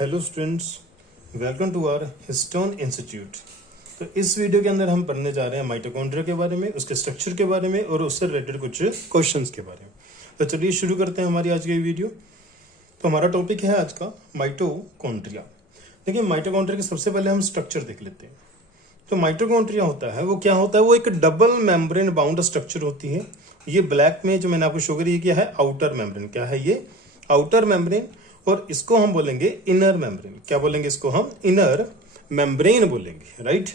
Hello students, welcome to our histone institute. तो इस video के अंदर हम पढ़ने जा रहे हैं माइटोकॉन्ड्रिया के बारे में, उसके स्ट्रक्चर के बारे में और उससे रिलेटेड कुछ क्वेश्चंस के बारे में। तो चलिए शुरू करते हैं हमारी आज की वीडियो। तो हमारा टॉपिक है आज का माइटोकॉन्ड्रिया। देखिए, माइटोकॉन्ड्रिया के सबसे पहले हम स्ट्रक्चर देख लेते हैं। तो माइटोकॉन्ड्रिया होता है वो क्या होता है, वो एक डबल मेम्ब्रेन बाउंड स्ट्रक्चर होती है। ये ब्लैक में जो मैंने आपको शो करी किया है आउटर मेम्ब्रेन, क्या है ये आउटर मेम्ब्रेन, और इसको हम बोलेंगे इनर मेम्ब्रेन। क्या बोलेंगे इसको हम इनर मेम्ब्रेन बोलेंगे, राइट।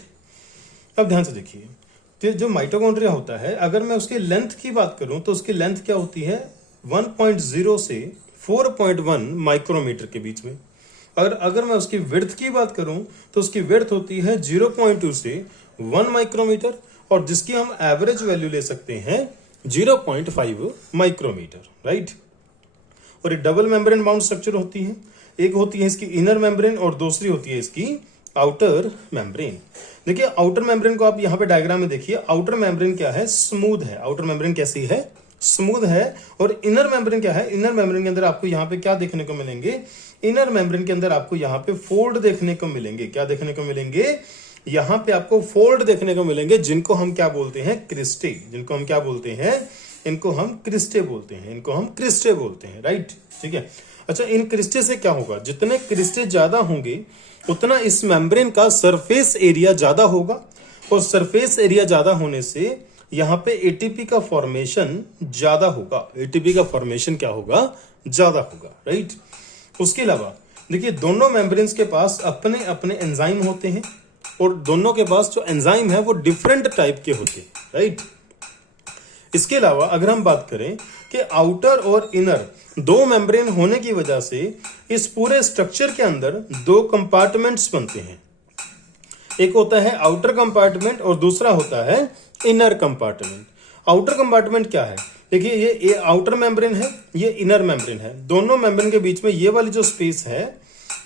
अब ध्यान से देखिए, तो जो माइटोकॉन्ड्रिया होता है, अगर मैं उसकी लेंथ की बात करूं तो उसकी लेंथ क्या होती है 1.0 से 4.1 माइक्रोमीटर के बीच में। अगर मैं उसकी विड्थ की बात करूं तो उसकी विड्थ होती है 0.2 से 1 माइक्रोमीटर, और जिसकी हम एवरेज वैल्यू ले सकते हैं 0.5 माइक्रोमीटर, राइट। और एक डबल मेम्ब्रेन बाउंड स्ट्रक्चर होती है, एक होती है इसकी इनर मेम्ब्रेन और दूसरी होती है इसकी आउटर मेम्ब्रेन। देखिए, आउटर मेम्ब्रेन को आप यहाँ पे डायग्राम में देखिए, आउटर मेम्ब्रेन क्या है, स्मूथ है। आउटर मेम्ब्रेन कैसी है, स्मूथ है। और इनर मेम्ब्रेन क्या है, इनर मेम्ब्रेन के अंदर आपको यहाँ पे क्या देखने को मिलेंगे, इनर मेम्ब्रेन के अंदर आपको यहाँ पे फोल्ड देखने को मिलेंगे। क्या देखने को मिलेंगे, यहाँ पे आपको फोल्ड देखने को मिलेंगे, जिनको हम क्या बोलते हैं, क्रिस्टे। जिनको हम क्या बोलते हैं, इनको हम क्रिस्टे बोलते हैं, इनको हम क्रिस्टे बोलते हैं, राइट। ठीक है। अच्छा, इन क्रिस्टे से क्या होगा, जितने क्रिस्टे ज्यादा होंगे उतना इस मेम्ब्रेन का सरफेस एरिया ज्यादा होगा, और सरफेस एरिया ज्यादा होने से यहाँ पे एटीपी का फॉर्मेशन ज्यादा होगा। एटीपी का फॉर्मेशन क्या होगा, ज्यादा होगा, राइट। उसके अलावा देखिए, दोनों मेम्ब्रेन्स के पास अपने अपने एंजाइम होते हैं, और दोनों के पास जो एंजाइम है वो डिफरेंट टाइप के होते हैं, राइट। इसके अलावा अगर हम बात करें कि आउटर और इनर दो मेम्ब्रेन होने की वजह से इस पूरे स्ट्रक्चर के अंदर दो कंपार्टमेंट्स बनते हैं। एक होता है आउटर कंपार्टमेंट और दूसरा होता है इनर कंपार्टमेंट। आउटर कंपार्टमेंट क्या है, देखिए ये आउटर मेम्ब्रेन है, ये इनर मेम्ब्रेन है। दोनों मेम्ब्रेन के बीच में ये वाली जो स्पेस है,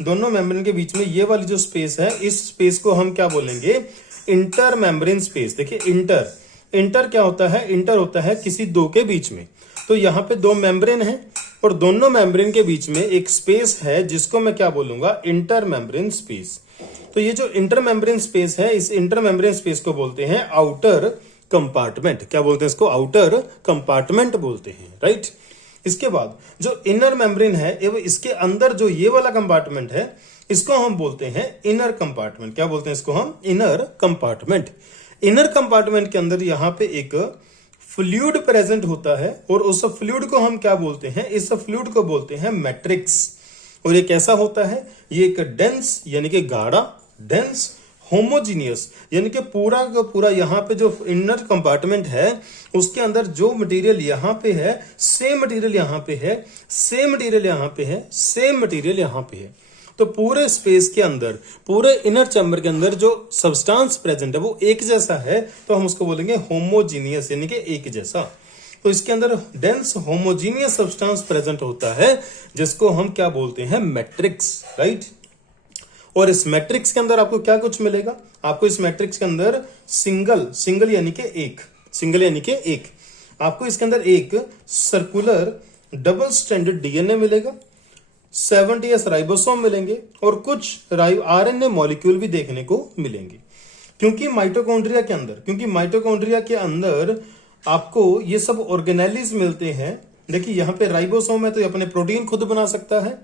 दोनों मेम्ब्रेन के बीच में ये वाली जो स्पेस है, इस स्पेस को हम क्या बोलेंगे, इंटर मेम्ब्रेन स्पेस। देखिए, इंटर क्या होता है, इंटर होता है किसी दो के बीच में। तो यहाँ पे दो मेम्ब्रेन है और दोनों मेम्ब्रेन के बीच में एक स्पेस है जिसको मैं क्या बोलूंगा, इंटर मेम्ब्रेन स्पेस। तो ये जो इंटर मेम्ब्रेन स्पेस है, इस इंटर मेम्ब्रेन स्पेस को बोलते हैं आउटर कंपार्टमेंट। क्या बोलते हैं इसको, आउटर कंपार्टमेंट बोलते हैं, राइट। इसके बाद जो इनर मेम्ब्रेन है, इसके अंदर जो ये वाला कंपार्टमेंट है, इसको हम बोलते हैं इनर कंपार्टमेंट। क्या बोलते हैं इसको हम, इनर कंपार्टमेंट। इनर कंपार्टमेंट के अंदर यहाँ पे एक फ्लूइड प्रेजेंट होता है, और उस फ्लूइड को हम क्या बोलते हैं, इस फ्लूइड को बोलते हैं मैट्रिक्स। और ये कैसा होता है, ये एक डेंस यानी कि गाढ़ा, डेंस, होमोजीनियस यानी कि पूरा का पूरा यहाँ पे जो इनर कंपार्टमेंट है उसके अंदर जो मटेरियल यहाँ पे है, सेम मटेरियल यहाँ पे है, सेम मटेरियल यहाँ पे है, सेम मटेरियल यहाँ पे है। तो पूरे स्पेस के अंदर, पूरे इनर चैम्बर के अंदर जो सब्सटेंस प्रेजेंट है वो एक जैसा है, तो हम उसको बोलेंगे होमोजीनियस यानी कि एक जैसा। तो इसके अंदर डेंस होमोजीनियस सब्सटेंस प्रेजेंट होता है, जिसको हम क्या बोलते हैं, मैट्रिक्स, राइट। और इस मैट्रिक्स के अंदर आपको क्या कुछ मिलेगा, आपको इस मैट्रिक्स के अंदर सिंगल यानी कि एक, सिंगल यानी कि एक, आपको इसके अंदर एक सर्कुलर डबल स्ट्रैंडेड डीएनए मिलेगा, 70s राइबोसोम मिलेंगे, और कुछ आरएनए मॉलिक्यूल भी देखने को मिलेंगे। क्योंकि माइटोकॉन्ड्रिया के अंदर आपको ये सब ऑर्गेनेलिज मिलते हैं। देखिए, यहाँ पे राइबोसोम है तो ये अपने प्रोटीन खुद बना सकता है,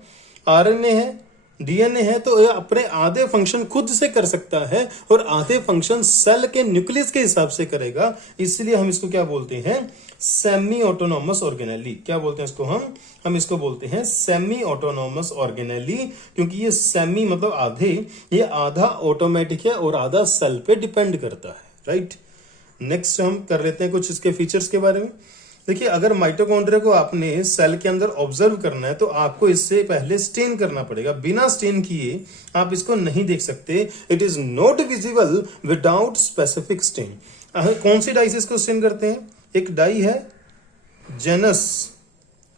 आरएनए है, डीएनए है तो ये अपने आधे फंक्शन खुद से कर सकता है, और आधे फंक्शन सेल के न्यूक्लियस के हिसाब से करेगा। इसलिए हम इसको क्या बोलते हैं, सेमी ऑटोनॉमस ऑर्गेनेली। क्या बोलते हैं इसको हम इसको बोलते हैं सेमी ऑटोनॉमस ऑर्गेनेली, क्योंकि ये सेमी मतलब आधे, ये आधा ऑटोमेटिक है और आधा सेल पे डिपेंड करता है, राइट। नेक्स्ट हम कर लेते हैं कुछ इसके फीचर्स के बारे में। देखिए, अगर माइटोकॉन्ड्रिया को आपने सेल के अंदर ऑब्जर्व करना है तो आपको इससे पहले स्टेन करना पड़ेगा। बिना स्टेन किए आप इसको नहीं देख सकते। It is not visible without specific stain. कौन सी डाई से इसको स्टेन करते हैं, एक डाई है जेनस,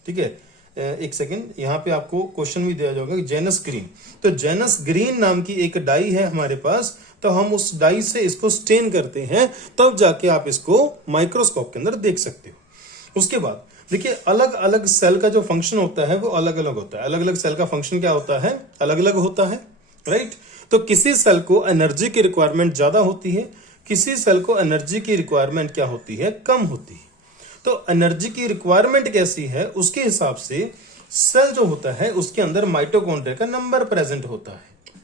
ठीक है, एक सेकेंड, यहाँ पे आपको क्वेश्चन भी दिया जाएगा, जेनस ग्रीन। तो जेनस ग्रीन नाम की एक डाई है हमारे पास, तो हम उस डाई से इसको स्टेन करते हैं, तब जाके आप इसको माइक्रोस्कोप के अंदर देख सकते हो। उसके बाद देखिए अलग अलग सेल का जो फंक्शन होता है वो अलग अलग होता है। अलग अलग सेल का फंक्शन क्या होता है, अलग अलग होता है, राइट। तो किसी सेल को एनर्जी की रिक्वायरमेंट ज्यादा होती है, किसी सेल को एनर्जी की रिक्वायरमेंट क्या होती है, कम होती है। तो एनर्जी की रिक्वायरमेंट कैसी है उसके हिसाब से सेल जो होता है उसके अंदर माइटोकॉन्ड्रिया का नंबर प्रेजेंट होता है।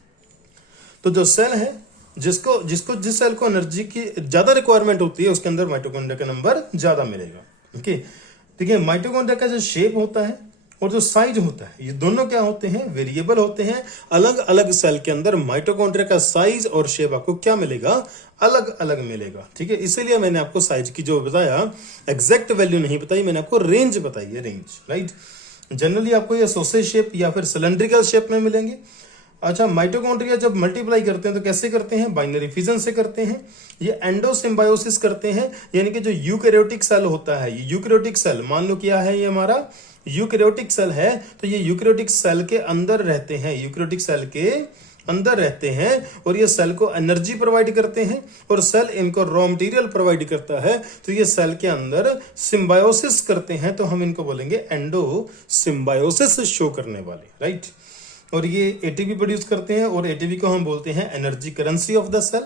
तो जो सेल है जिसको जिसको जिस सेल को एनर्जी की ज्यादा रिक्वायरमेंट होती है उसके अंदर माइटोकॉन्ड्रिया का नंबर ज्यादा मिलेगा। ओके, देखिए माइटोकॉन्ड्रिया का जो शेप होता है और जो साइज होता है ये दोनों क्या होते हैं, वेरिएबल होते हैं। अलग अलग सेल के अंदर माइटोकॉन्ड्रिया का साइज और शेप आपको क्या मिलेगा, अलग अलग मिलेगा। ठीक है, इसीलिए मैंने आपको साइज की जो बताया एग्जैक्ट वैल्यू नहीं बताई, मैंने आपको रेंज बताई है, रेंज, राइट। जनरली आपको ये सॉसेज शेप या फिर सिलेंड्रिकल शेप में मिलेंगे। अच्छा, माइटोकॉन्ड्रिया जब मल्टीप्लाई करते हैं तो कैसे करते हैं, बाइनरी फिजन से करते हैं। ये एंडोसिम्बायोसिस करते हैं, यानी कि जो यूकैरियोटिक सेल होता है, ये यूकैरियोटिक सेल मान लो क्या है, ये हमारा यूकैरियोटिक सेल है। तो ये यूकैरियोटिक सेल के अंदर रहते हैं, यूकैरियोटिक सेल के अंदर रहते हैं और ये सेल को एनर्जी प्रोवाइड करते हैं और सेल इनको रॉ मटेरियल प्रोवाइड करता है। तो ये सेल के अंदर सिम्बायोसिस करते हैं, तो हम इनको बोलेंगे एंडो सिम्बायोसिस शो करने वाले, राइट। और ये एटीपी प्रोड्यूस करते हैं और एटीपी को हम बोलते हैं energy currency of the cell.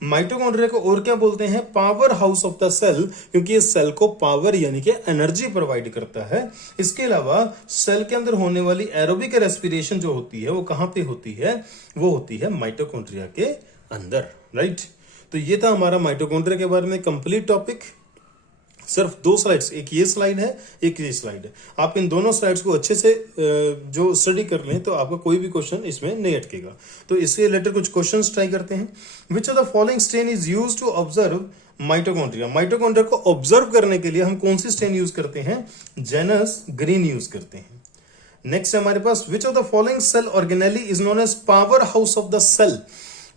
Mitochondria को और क्या बोलते हैं, power house of the cell, क्योंकि ये सेल को पावर यानी कि एनर्जी प्रोवाइड करता है। इसके अलावा सेल के अंदर होने वाली एरोबिक रेस्पिरेशन जो होती है वो कहां पे होती है, वो होती है माइटोकॉन्ड्रिया के अंदर, राइट। तो ये था हमारा माइटोकॉन्ड्रिया के बारे में कंप्लीट टॉपिक। सिर्फ 2 स्लाइड्स, एक ये स्लाइड है, एक ये स्लाइड है। आप इन दोनों स्लाइड्स को अच्छे से जो स्टडी कर लें तो आपका कोई भी क्वेश्चन इसमें नहीं अटकेगा। तो इससे रिलेटेड कुछ क्वेश्चंस ट्राई करते हैं। Which of the following stain is used to observe mitochondria. Mitochondria को ऑब्जर्व करने के लिए हम कौन सी स्टेन यूज करते हैं, जेनस ग्रीन यूज करते हैं। नेक्स्ट है हमारे पास, which of the following cell organelle is known as power house of the cell.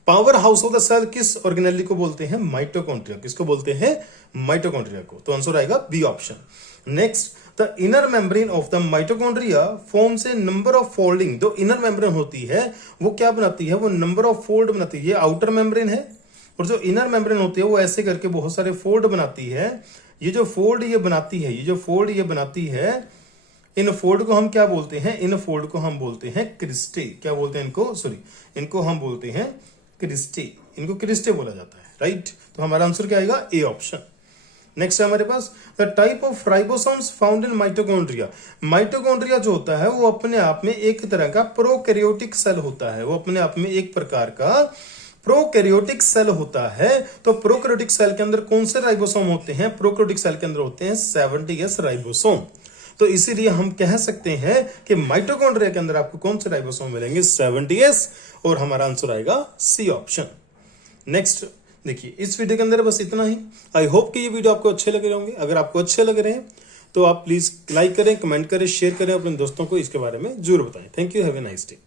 Power house of the cell किस ऑर्गेनेली को बोलते हैं, माइटोकॉन्ड्रिया। किसको बोलते हैं, माइटोकॉन्ड्रिया को। तो आंसर आएगा B option. Next, the inner membrane of the mitochondria forms a number of folding. जो इनर मेम्ब्रेन होती है वो क्या बनाती है, वो नंबर ऑफ फोल्ड बनाती है। ये आउटर मेम्ब्रेन है और जो इनर मेम्ब्रेन होती है वो ऐसे करके बहुत सारे फोल्ड बनाती है। ये जो फोल्ड ये बनाती है, ये जो फोल्ड ये बनाती है, इन फोल्ड को हम क्या बोलते हैं, इन फोल्ड को हम बोलते हैं क्रिस्टे। क्या बोलते हैं इनको, सॉरी, इनको हम बोलते हैं क्रिस्टे। इनको क्रिस्टे बोला जाता है, राइट। तो हमारा आंसर क्या आएगा, ए ऑप्शन। नेक्स्ट है हमारे पास, the type of ribosomes found in mitochondria. Mitochondria जो होता है वो अपने आप में एक तरह का प्रोकैरियोटिक सेल होता है। वो अपने आप में एक प्रकार का प्रोकैरियोटिक सेल होता है। तो प्रोकैरियोटिक सेल के अंदर कौन से राइबोसोम होते हैं, प्रोकैरियोटिक सेल के अंदर होते हैं 70S राइबोसोम। तो इसीलिए हम कह सकते हैं कि माइटोकॉन्ड्रिया के अंदर आपको कौन से राइबोसोम मिलेंगे, 70S, और हमारा आंसर आएगा सी ऑप्शन। नेक्स्ट देखिए, इस वीडियो के अंदर बस इतना ही। आई होप कि ये वीडियो आपको अच्छे लग रहे होंगे। अगर आपको अच्छे लग रहे हैं तो आप प्लीज लाइक करें, कमेंट करें, शेयर करें, अपने दोस्तों को इसके बारे में जरूर बताएं। Thank you, have a nice day.